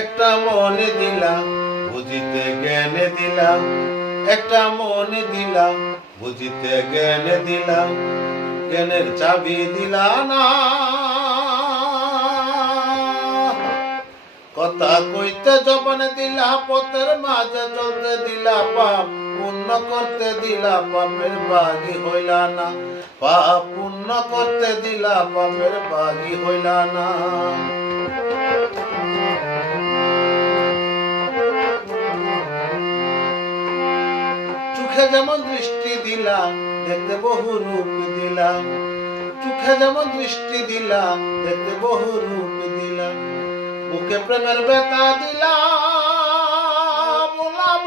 একটা মনে দিলাম বুঝিতে জ্ঞানে দিলাম, একটা মনে দিলাম বুঝিতে জ্ঞানে দিলাম, জ্ঞানের চাবি দিলা না। কথা কইতে জবান দিলা, পথের মাঝে চলতে দিলা, পাপ পুণ্য করতে দিলা, পাপের বাগি হইলা না। পাপ পুণ্য করতে দিলা, পাপের বাগি হইলা না। চোখে যেমন দৃষ্টি দিলাম, দেখতে বহু রূপ দিলাম। চোখে যেমন দৃষ্টি দিলাম, দেখতে বহু রূপ দিলাম। মুখে প্রেমের ব্যথা দিলাম, বলাম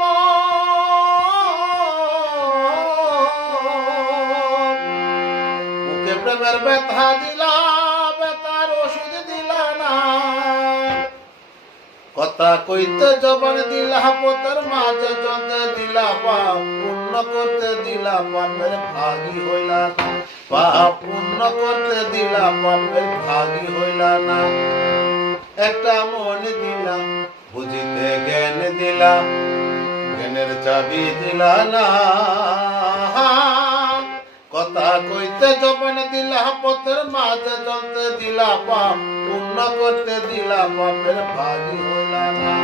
মুখে প্রেমের ব্যথা দিলাম, ব্যথার ওষুধ দিলা না। কথা কইতে জবান দিলা, পথের মাঝে চলতে দিলা, পাপ পুণ্য করতে দিলা, পাপের ভাগী হইলা না। পাপ পুণ্য করতে দিলা, পাপের ভাগী হইলা না। একটা মনে দিলাম বুঝিতে জ্ঞান দিলাম, জ্ঞানের চাবি দিলা না। কথা কইতে জবান দিলা, পথের মাঝে চলতে দিলা, পাপ পুণ্য করতে দিলা, পাপের ভাগী হইলা না।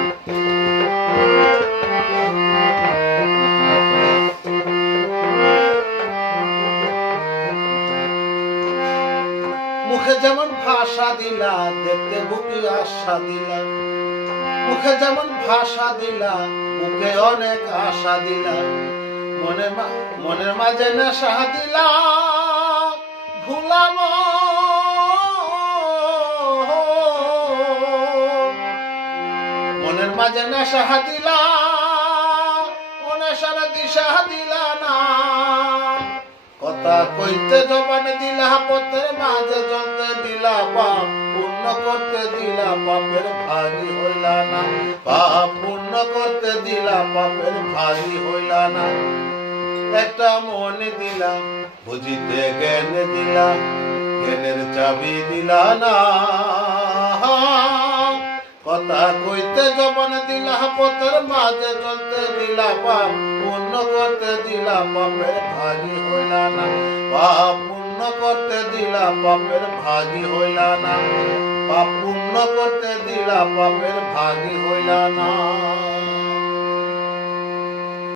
মুখে যেমন ভাষা দিলা, দেখতে বুকে আশা দিলা। মুখে যেমন ভাষা দিলা, মুখে অনেক আশা দিলা। মনের মাঝে নেশা দিলা, ভুলাম মনের মাঝে নেশা দিলা, নেশার দিশা দিলা না। কথা কইতে জবান দিলা, পথের মাঝে চলতে দিলা, পাপ পুণ্য করতে দিলা, পাপের ভাগী হইলা না। পাপ পুণ্য করতে দিলা, পাপের ভাগী হইলা না। একটা মনে দিলাম বুঝিতে জ্ঞান দিলাম, জ্ঞানের চাবি দিলা না। কথা কইতে জবান দিলা, পথের মাঝে চলতে দিলা, পাপ পুণ্য করতে দিলা, পাপের ভাগী হইলা না। পাপ পুণ্য করতে দিলা, পাপের ভাগী হইলা না। পাপ পুণ্য করতে দিলা, পাপের ভাগী হইলা না।